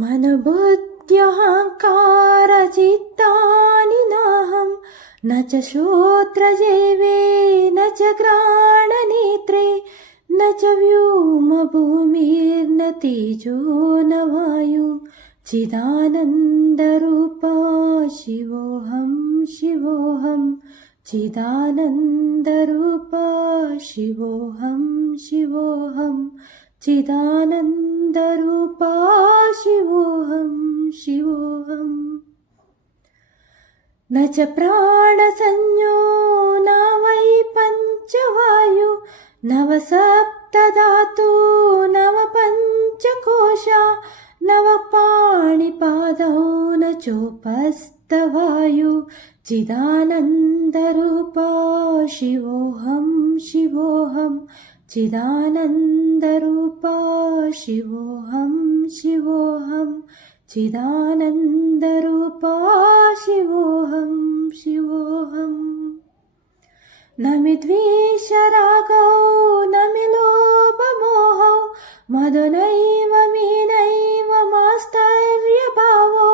मनबुद्ध्यहङ्कारचित्तानि नाहं न च श्रोत्रजीवे न च घ्राणनेत्रे न च व्योमभूमिर्न तेजो न वायु चिदानन्दरूपा शिवोऽहं शिवोऽहं चिदानन्दरूपा शिवोऽहं शिवोऽहं चिदानन्दरूपा शिवोऽहं शिवोऽहं न च प्राणसंज्ञो न वै पञ्चवायु नव सप्तधातु नव पञ्चकोशा नव पाणिपादौ न चोपस्थवायु चिदानन्दरूपा शिवोऽहं शिवोऽहं चिदानन्दरूपा शिवोऽहं शिवोऽहं चिदानन्दरूपा शिवोऽहं शिवोऽहं न मे द्वेषरागौ न मे लोभमोहौ मदो नैव मे नैव मास्तर्यभावो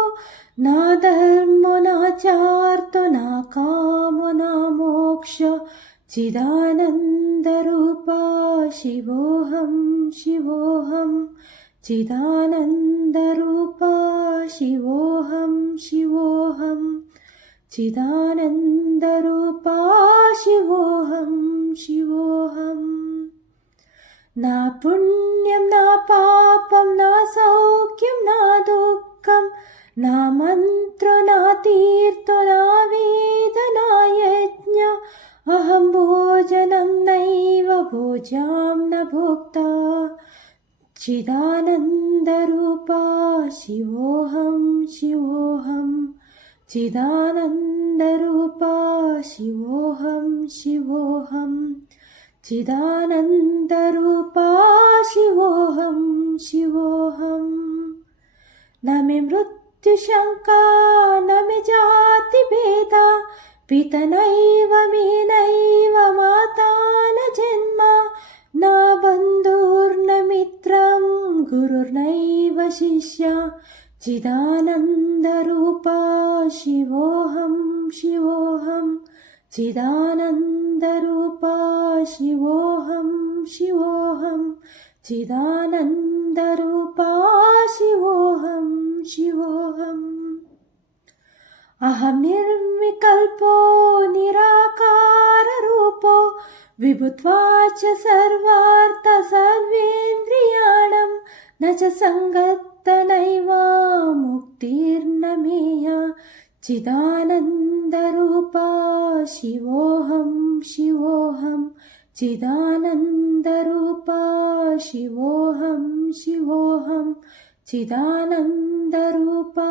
न धर्मो न चार्थो न कामो न मोक्ष चिदानन्दरूपा शिवोऽहं शिवोऽहं चिदानन्दरूपा शिवोऽहं शिवोऽहं चिदानन्दरूपा शिवोऽहं शिवोऽहं न पुण्यं न पापं न सौख्यं न दुःखं न मन्त्रो न तीर्थो न वेद न यज्ञ अहं भोजनं नैव भोज्यां न भोक्ता चिदानन्दरूपा शिवोऽहं शिवोऽहं चिदानन्दरूपा शिवोऽहं शिवोऽहं चिदानन्दरूपा शिवोऽहं शिवोऽहं न मे मृत्युशङ्का न मे जातिभेदा पिता नैव मे नैव माता न जन्म न बन्धुर्न मित्रं गुरुर्नैव शिष्या चिदानन्दरूपा शिवोऽहं शिवोऽहं चिदानन्दरूपा शिवोऽहं शिवोऽहं चिदानन्दरूपा शिवोऽहं शिवोऽहम् अहं निर्विकल्पो निराकाररूपो विभुत्वाच्च सर्वार्थ सर्वेन्द्रियाणां न च सङ्गत्तनैव मुक्तिर्न मेया चिदानन्दरूपा शिवोऽहं शिवोऽहं चिदानन्दरूपा शिवोऽहं शिवोऽहं चिदानन्दरूपा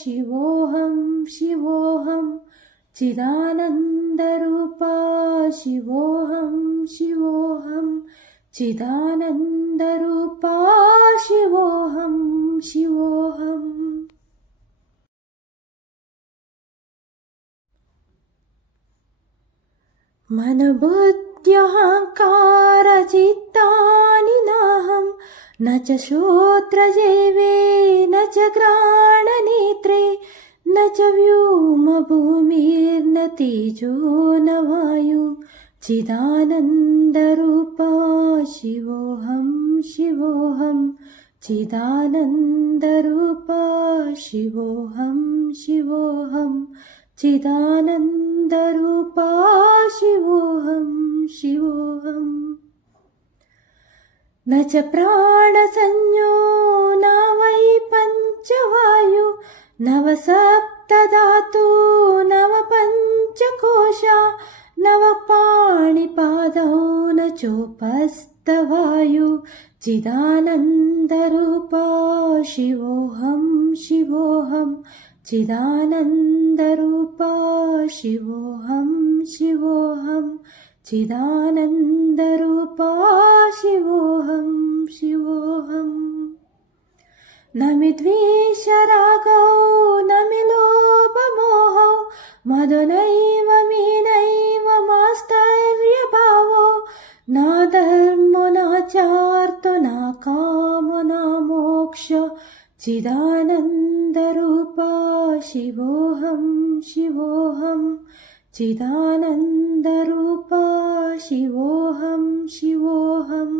शिवोऽहं शिवोऽहं चिदानन्दरूपा शिवोऽहं शिवोऽहं चिदानन्दरूपा शिवोऽहं शिवोऽहम् मनबुद्ध्यहङ्कारचित्तानि नाहं न च श्रोत्रजीवे न च घ्राणनेत्रे न च व्योमभूमिर्न तेजो न वायु चिदानन्दरूपा शिवोऽहं शिवोऽहं चिदानन्दरूपा शिवोऽहं शिवोऽहं चिदानन्दरूपा शिवोऽहं शिवोऽहं न च प्राणसंज्ञो न वै पञ्चवायु नव सप्तधातु नव पञ्चकोशा नव पाणिपादौ न चोपस्थवायु चिदानन्दरूपा शिवोऽहं शिवोऽहं चिदानन्दरूपा शिवोऽहं शिवोऽहं चिदानन्दरूपा शिवोऽहं शिवोऽहं न मे द्वेषरागौ न मे लोभमोहौ मदो नैव मे नैव मास्तर्यभावो न धर्मो न चार्थो न कामो न मोक्ष चिदानन्दरूपा शिवोऽहं शिवोऽहं चिदानन्दरूपा शिवोऽहं शिवोऽहं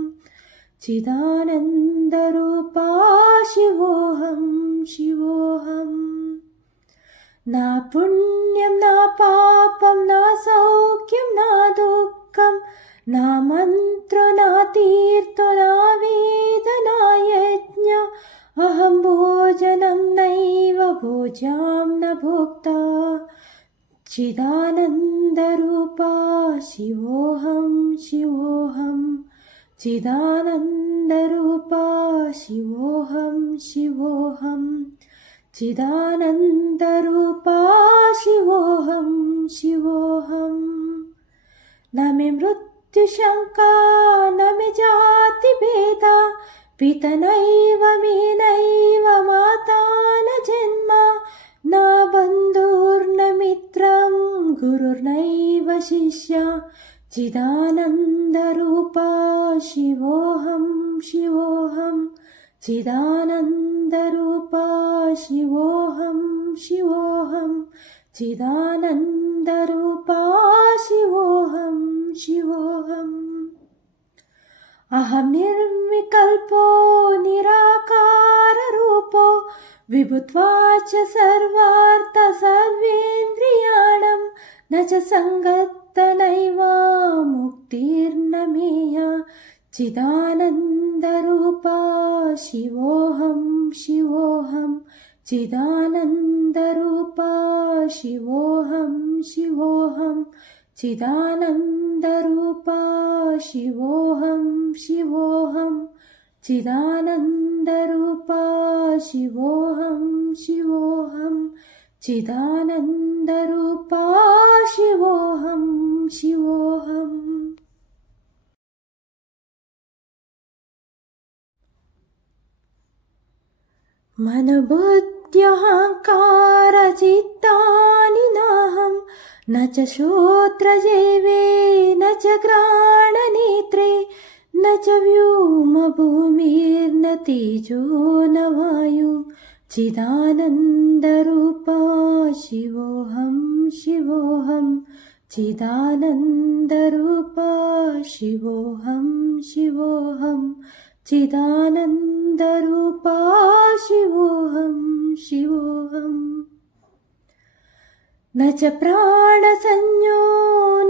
चिदानन्दरूपा शिवोऽहं शिवोऽहं न पुण्यं न पापं न सौख्यं न दुःखं न मन्त्रो न तीर्थो न वेद न यज्ञ अहं भोजनं नैव भोज्यां न भोक्ता चिदानन्दरूपा शिवोऽहं शिवोऽहं चिदानन्दरूपा शिवोऽहं शिवोऽहं चिदानन्दरूपा शिवोऽहं शिवोऽहं न मे मृत्युशङ्का न मे जातिभेदा पिता नैव मे नैव माता न जन्म न बन्धुर्न मित्रं गुरुर्नैव शिष्या चिदानन्दरूपा शिवोऽहं शिवोऽहं चिदानन्दरूपा शिवोऽहं शिवोऽहं चिदानन्दरूपा शिवोऽहं शिवोऽहम् अहं निर्विकल्पो निराकाररूपो विभुत्वाच्च सर्वार्थ सर्वेन्द्रियाणां न च सङ्गत्तनैव मुक्तिर्न मेया चिदानन्दरूपा शिवोऽहं शिवोऽहं चिदानन्दरूपा शिवोऽहं शिवोऽहं चिदानन्दरूपा शिवोऽहं शिवोऽहं चिदानन्दरूपा शिवोऽहं शिवोऽहं चिदानन्दरूपा शिवोऽहं शिवोऽहम् मनोबुद्ध्यहङ्कारचित्तानि नाहं न च श्रोत्रजीवे न च घ्राणनेत्रे न च व्योमभूमिर्न तेजो न वायु चिदानन्दरूपा शिवोऽहं शिवोऽहं चिदानन्दरूपा शिवोऽहं शिवोऽहं चिदानन्दरूपा शिवोऽहं शिवोऽहम् न च प्राणसंज्ञो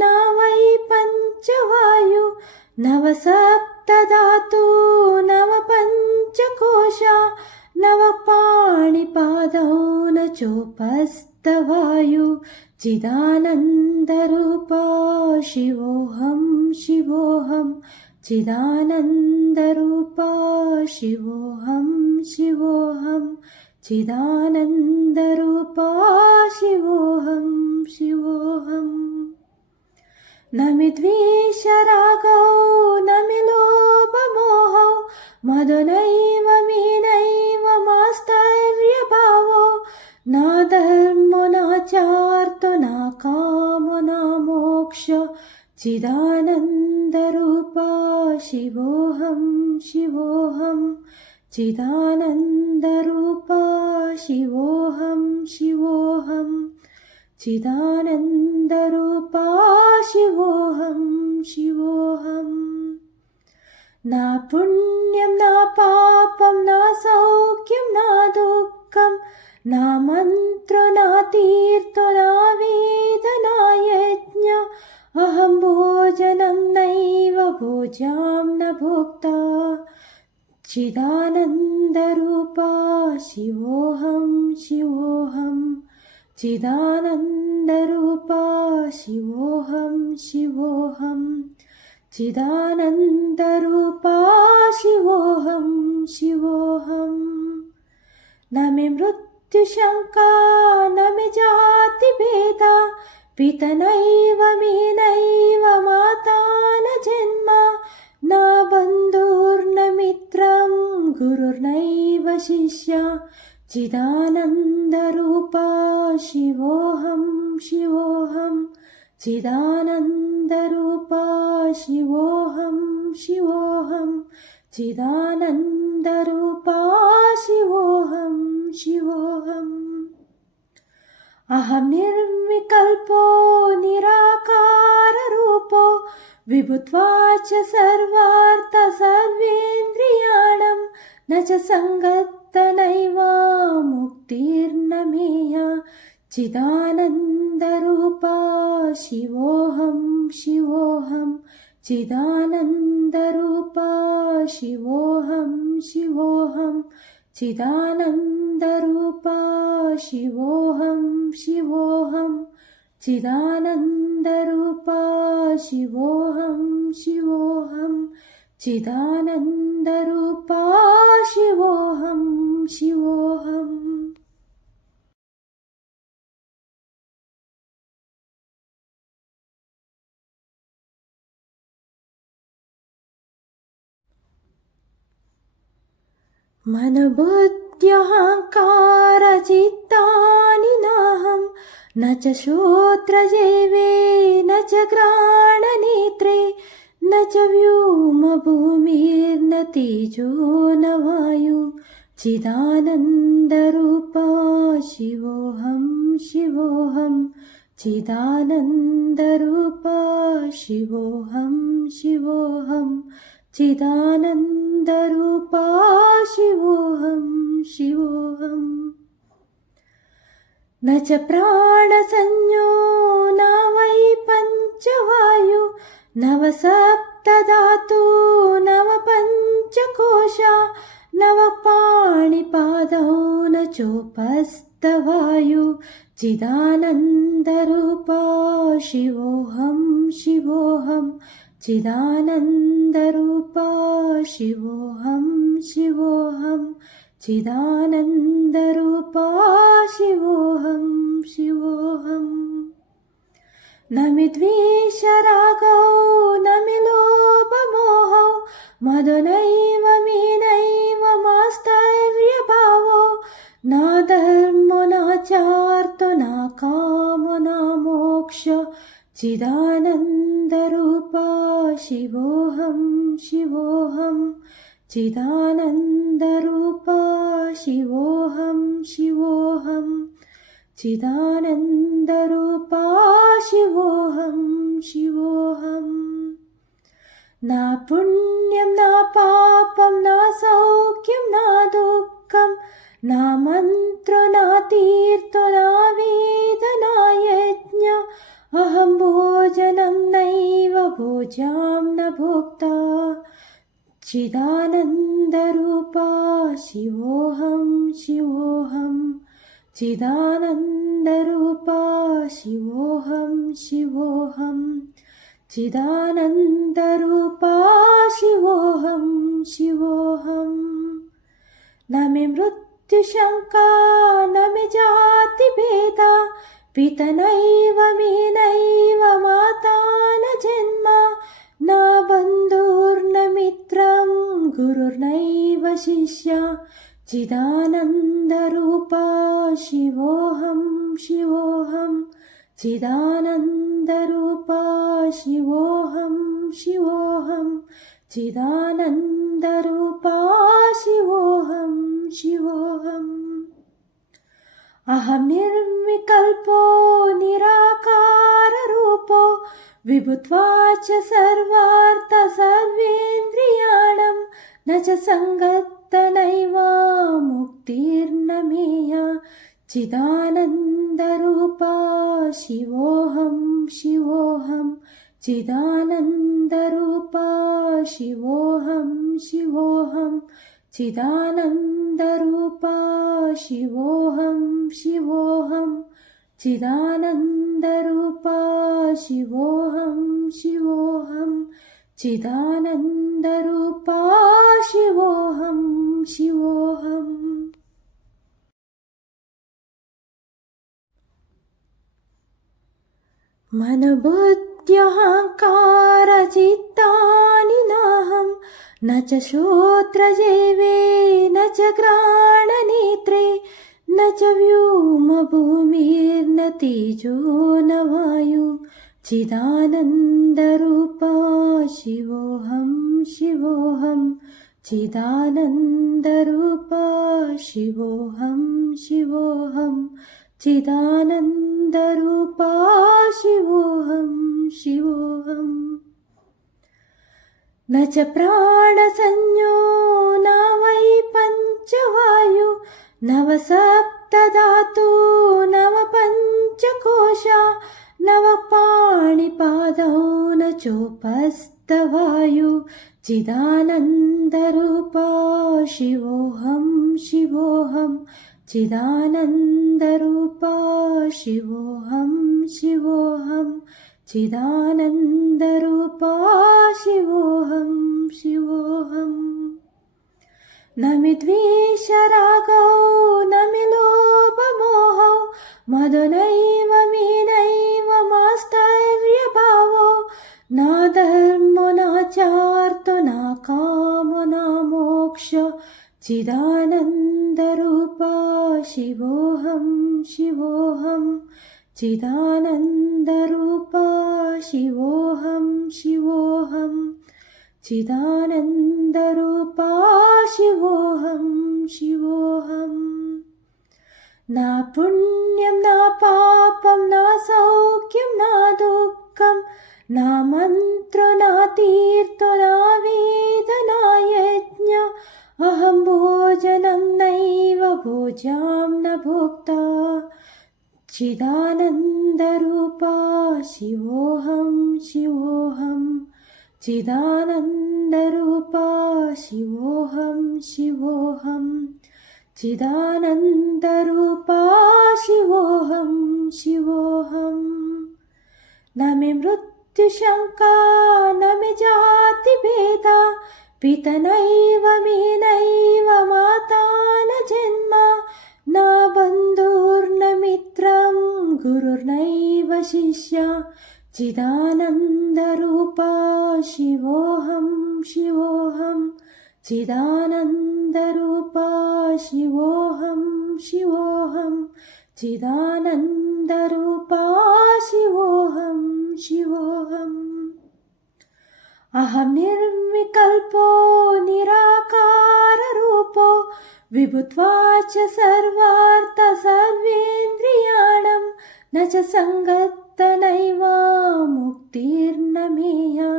न वै पञ्चवायु नव सप्तधातु नव पञ्चकोशा नव पाणिपादौ न चोपस्थवायु चिदानन्दरूपा शिवोऽहं शिवोऽहं चिदानन्दरूपा शिवोऽहं शिवोऽहं चिदानन्दरूपा शिवोऽहं शिवोऽहम् न मे द्वेषरागौ न मे लोभमोहौ मदो नैव मे नैव मास्तर्यभावो न धर्मो न चार्थो न कामो न मोक्ष चिदानन्दरूपा शिवोऽहं शिवोऽहं चिदानन्दरूपा शिवोऽहं शिवोऽहं चिदानन्दरूपा शिवोऽहं शिवोऽहम् न पुण्यं न पापं न सौख्यं न दुःखं न मन्त्रो न तीर्थो न वेद न यज्ञ अहं भोजनं नैव भोज्यां न भोक्ता चिदानन्दरूपा शिवोऽहं शिवोऽहं चिदानन्दरूपा शिवोऽहं शिवोऽहं चिदानन्दरूपा शिवोऽहं शिवोऽहं न मे मृत्युशङ्का न मे जातिभेदा पिता नैव मे नैव माता न जन्म न बन्धुर्न मित्रं गुरुर्नैव शिष्या चिदानन्दरूपा शिवोऽहं शिवोऽहं चिदानन्दरूपा शिवोऽहं शिवोऽहं चिदानन्दरूपा शिवोऽहं अहं निर्विकल्पो निराकाररूपो विभुत्वाच्च सर्वेन्द्रियाणां न च सङ्गत्तनैव मुक्तिर्न मेया चिदानन्दरूपा शिवोऽहं शिवोऽहं चिदानन्दरूपा शिवोऽहं शिवोऽहं चिदानन्दरूपा शिवोऽहं शिवोऽहं चिदानन्दरूपा शिवोऽहं शिवोऽहं चिदानन्दरूपा शिवोऽहं शिवोऽहम् मनबुद्ध्यहङ्कारचित्तानि नाहं न च श्रोत्रजीवे न च घ्राणनेत्रे न च व्योमभूमिर्न तेजो न वायु चिदानन्दरूपा शिवोऽहं शिवोऽहं चिदानन्दरूपा शिवोऽहं शिवोऽहं चिदानन्दरूपा शिवोऽहं शिवोऽहम् न च प्राणसंज्ञो न वै पञ्चवायु नव सप्तधातु नव पञ्चकोशा नव पाणिपादौ न चोपस्थवायु चिदानन्दरूपा शिवोऽहं शिवोऽहं चिदानन्दरूपा शिवोऽहं शिवोऽहं चिदानन्दरूपा शिवोऽहं शिवोऽहम् न मे द्वेषरागौ न मे लोभमोहौ मदो नैव मे नैव मास्तर्यभावो न धर्मो न चार्थो न कामो न मोक्ष चिदानन्दरूपा शिवोऽहं शिवोऽहं चिदानन्दरूपा शिवोऽहं शिवोऽहं चिदानन्दरूपा शिवोऽहं शिवोऽहम् न पुण्यं न पापं न सौख्यं न दुःखं न मन्त्रो न तीर्थो न वेद न यज्ञ अहं भोजनं नैव भोज्यां न भोक्ता चिदानन्दरूपा शिवोऽहं शिवोऽहं चिदानन्दरूपा शिवोऽहं शिवोऽहं चिदानन्दरूपा शिवोऽहं शिवोऽहम् न मे मृत्युशङ्का न मे जातिभेदा पिता नैव मे नैव माता न जन्म न बन्धुर्न मित्रं गुरुर्नैव शिष्या चिदानन्दरूपा शिवोऽहं शिवोऽहं चिदानन्दरूपा शिवोऽहं शिवोऽहं चिदानन्दरूपा शिवोऽहं शिवोऽहम् अहं निर्विकल्पो निराकाररूपो विभुत्वाच्च सर्वेन्द्रियाणां न च सङ्गत्तनैव मुक्तिर्न मेया चिदानन्दरूपा शिवोऽहं शिवोऽहं चिदानन्दरूपा शिवोऽहं शिवोऽहं चिदानन्दरूपा शिवोऽहं शिवोऽहं चिदानन्दरूपा शिवोऽहं शिवोऽहं चिदानन्दरूपा शिवोऽहं शिवोऽहम् मनबुद्ध्यहङ्कारचित्तानि नाहं न च श्रोत्रजीवे न च घ्राणनेत्रे न च व्योमभूमिर्न तेजो न वायु चिदानन्दरूपा शिवोऽहं शिवोऽहं चिदानन्दरूपा शिवोऽहं शिवोऽहं चिदानन्दरूपा शिवोऽहं शिवोऽहम् न च प्राणसंज्ञो न वै पञ्चवायु नव सप्तधातु नव पञ्चकोशा नव पाणिपादौ न चोपस्थवायु चिदानन्दरूपा शिवोऽहं शिवोऽहं चिदानन्दरूपा शिवोऽहं शिवोऽहं चिदानन्दरूपा शिवोऽहं शिवोऽहम् न मे द्वेषरागौ न मे लोभमोहौ मदो नैव मे नैव मास्तर्यभावो न धर्मो न चार्थो न कामो न मोक्ष चिदानन्दरूपा शिवोऽहं शिवोऽहं चिदानन्दरूपा शिवोऽहं शिवोऽहं चिदानन्दरूपा शिवोऽहं शिवोऽहम् न पुण्यं न पापं न सौख्यं न दुःखं न मन्त्रो न तीर्थो न वेद न यज्ञ अहं भोजनं नैव भोज्यां न भोक्ता चिदानन्दरूपा शिवोऽहं शिवोऽहं चिदानन्दरूपा शिवोऽहं शिवोऽहं चिदानन्दरूपा शिवोऽहं शिवोऽहम् न मे मृत्युशङ्का न मे जातिभेदा पिता नैव मे नैव माता न जन्म न बन्धुर्न मित्रं गुरुर्नैव शिष्या चिदानन्दरूपा शिवोऽहं शिवोऽहं चिदानन्दरूपा शिवोऽहं शिवोऽहं चिदानन्दरूपा शिवोऽहं शिवोऽहम् अहं निर्विकल्पो निराकाररूपो विभुत्वाच्च सर्वार्थ सर्वेन्द्रियाणां न च सङ्गत्तनैव मुक्तिर्न मेया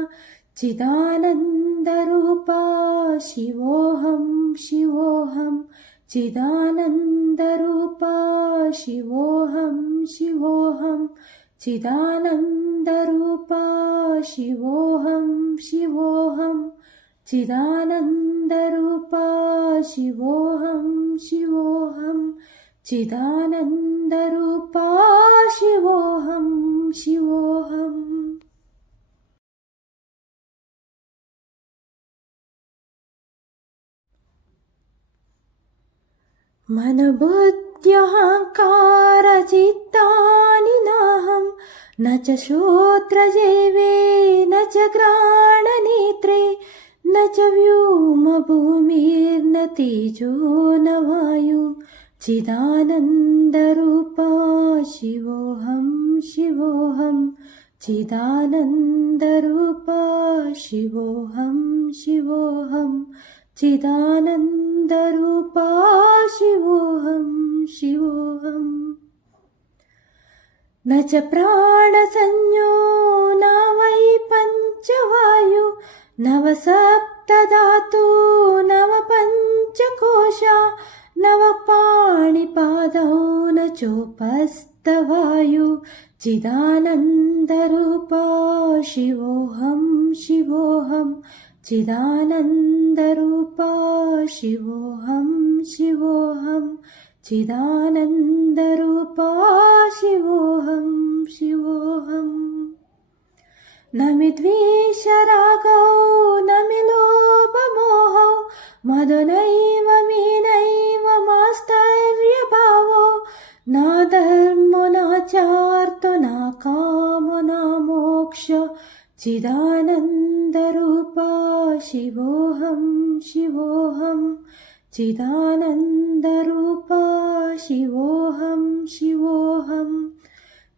चिदानन्दरूपा शिवोऽहं शिवोऽहं चिदानन्दरूपा शिवोऽहं शिवोऽहं चिदानन्दरूपा शिवोऽहं शिवोऽहं चिदानन्दरूपा शिवोऽहं शिवोऽहं चिदानन्दरूपा शिवोऽहं शिवोऽहम् मनोबुद्ध्यहङ्कारचित्तानि नाहं न च श्रोत्रजीवे न च घ्राणनेत्रे न च व्योमभूमिर्न तेजो न वायु चिदानन्दरूपा शिवोऽहं शिवोऽहं चिदानन्दरूपा शिवोऽहं शिवोऽहं चिदानन्दरूपा शिवोऽहं शिवोऽहम् न च प्राणसंज्ञो न वै पञ्चवायु नव सप्तधातु नव पञ्चकोशा नव पाणिपादौ न चोपस्थवायु चिदानन्दरूपा शिवोऽहं शिवोऽहं चिदानन्दरूपा शिवोऽहं शिवोऽहं चिदानन्दरूपा शिवोऽहं शिवोऽहम् न मे द्वेषरागौ न मे लोभमोहौ मदो नैव मे नैव मास्तर्यभावो न धर्मो न चार्थो न कामो न मोक्ष चिदानन्दरूपा शिवोऽहं शिवोऽहं चिदानन्दरूपा शिवोऽहं शिवोऽहं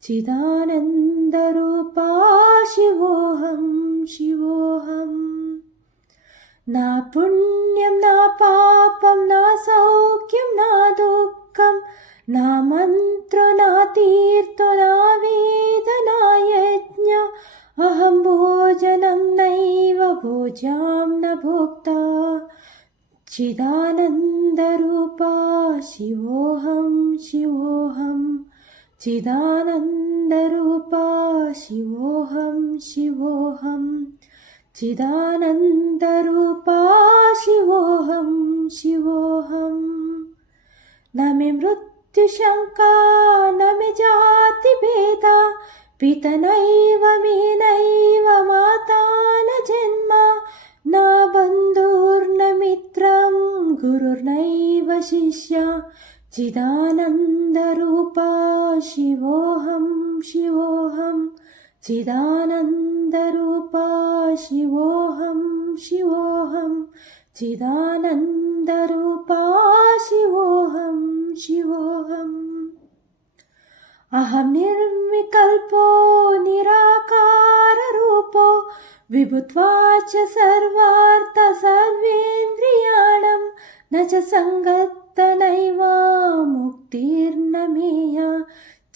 चिदानन्दरूपा शिवोऽहं शिवोऽहम् न पुण्यं न पापं न सौख्यं न दुःखं न मन्त्रो न चिदानन्दरूपा शिवोऽहं शिवोऽहं चिदानन्दरूपा शिवोऽहं शिवोऽहं चिदानन्दरूपा शिवोऽहं शिवोऽहं न मे मृत्युशङ्का न मे जातिभेदा पिता नैव मे नैव माता न जन्म न बन्धुर्न मित्रं गुरुर्नैव शिष्य चिदानन्दरूपा शिवोऽहं शिवोऽहं चिदानन्दरूपा शिवोऽहं शिवोऽहं चिदानन्दरूपा शिवोऽहं शिवोऽहम् अहं निर्विकल्पो निराकाररूपो विभुत्वाच्च सर्वेन्द्रियाणां न च सङ्गत्तनैव मुक्तिर्न मेया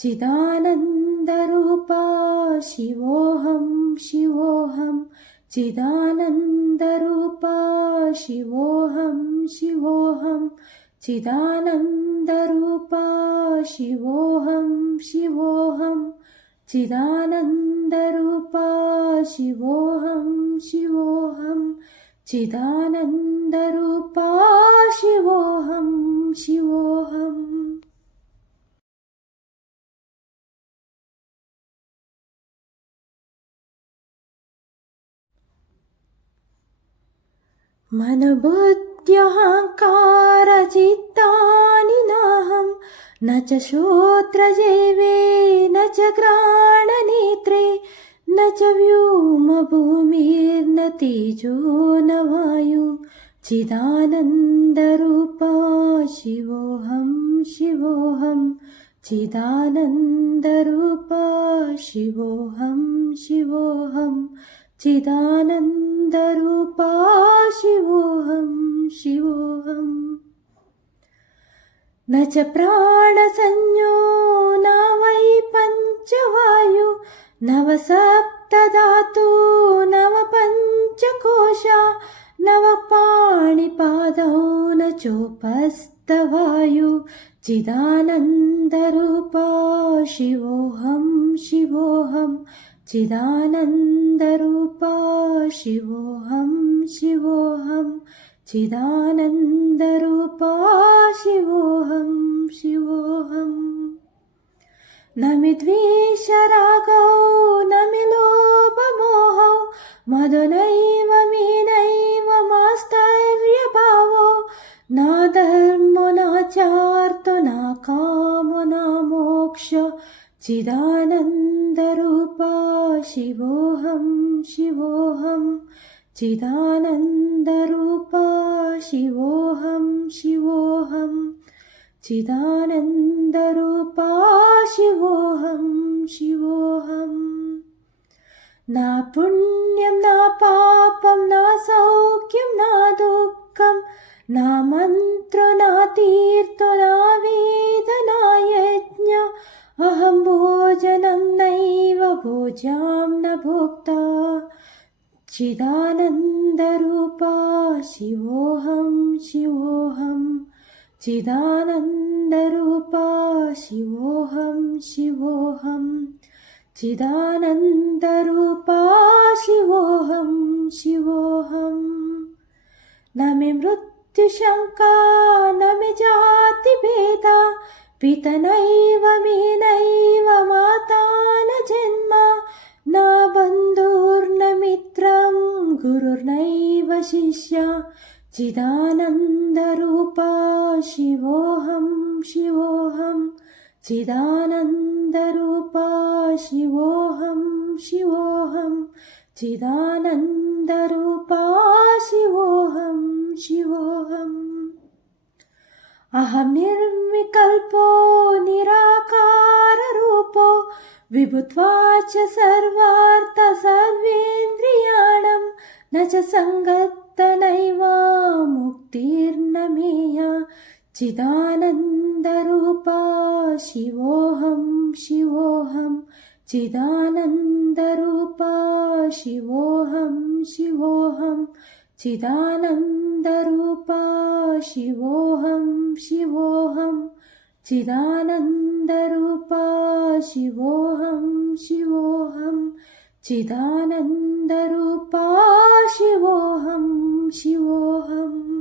चिदानन्दरूपा शिवोऽहं शिवोऽहं चिदानन्दरूपा शिवोऽहं शिवोऽहं चिदानन्दरूपा शिवोऽहं शिवोऽहं चिदानन्दरूपा शिवोऽहं शिवोऽहं चिदानन्दरूपा शिवोऽहं शिवोऽहम् मनोबुद्ध्यहङ्कारचित्तानि नाहं न च श्रोत्रजीवे न च घ्राणनेत्रे न च व्योमभूमिर्न तेजो न वायु चिदानन्दरूपा शिवोऽहं शिवोऽहं चिदानन्दरूपा शिवोऽहं शिवोऽहं चिदानन्दरूपा शिवोऽहं शिवोऽहम् न च प्राणसंज्ञो न वै पञ्चवायु नव सप्तधातु नव पञ्चकोशा नव पाणिपादौ न चोपस्थवायु चिदानन्दरूपा शिवोऽहं शिवोऽहं चिदानन्दरूपा शिवोऽहं शिवोऽहं चिदानन्दरूपा शिवोऽहं शिवोऽहम् न मे द्वेषरागौ न मे लोभमोहौ मदो नैव मे नैव मास्तर्यभावो न धर्मो न चार्थो न कामो न मोक्ष चिदानन्दरूपा शिवोऽहं शिवोऽहं चिदानन्दरूपा शिवोऽहं शिवोऽहं चिदानन्दरूपा शिवोऽहं शिवोऽहम् न पुण्यं न पापं न सौख्यं न दुःखं न मन्त्रो न तीर्थो न वेद न यज्ञ अहं भोजनं नैव भोज्यां न भोक्ता चिदानन्दरूपा शिवोऽहं शिवोऽहं चिदानन्दरूपा शिवोऽहं शिवोऽहं चिदानन्दरूपा शिवोऽहं शिवोऽहम् न मे मृत्युशङ्का न मे जातिभेदा पिता नैव मे नैव माता न जन्म न बन्धुर्न मित्रं गुरुर्नैव शिष्य चिदानन्दरूपा शिवोऽहं शिवोऽहं चिदानन्दरूपा शिवोऽहं शिवोऽहं चिदानन्दरूपा शिवोऽहं शिवोऽहम् अहं निर्विकल्पो निराकाररूपो विभुत्वाच्च सर्वेन्द्रियाणां न च सङ्गत्तनैव मुक्तिर्न मेया चिदानन्दरूपा शिवोऽहं शिवोऽहं चिदानन्दरूपा शिवोऽहं शिवोऽहं चिदानन्दरूपा शिवोऽहं शिवोऽहं चिदानन्दरूपा शिवोऽहं शिवोऽहं चिदानन्दरूपा शिवोऽहं शिवोऽहम्